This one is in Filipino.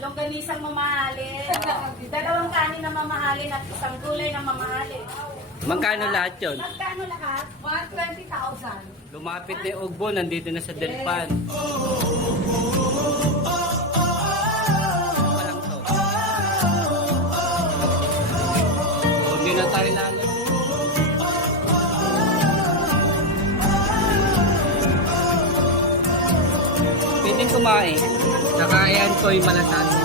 Longganisang mamahalin. Dalawang kanin na mamahalin at isang gulay na mamahalin. Magkano lahat yun? Magkano lahat? 120,000. Lumapit na yung Ugbo, nandito na sa Delpan. Hindi na tayo lalo. Pwede kumain. Saka ayan ko yung malasan.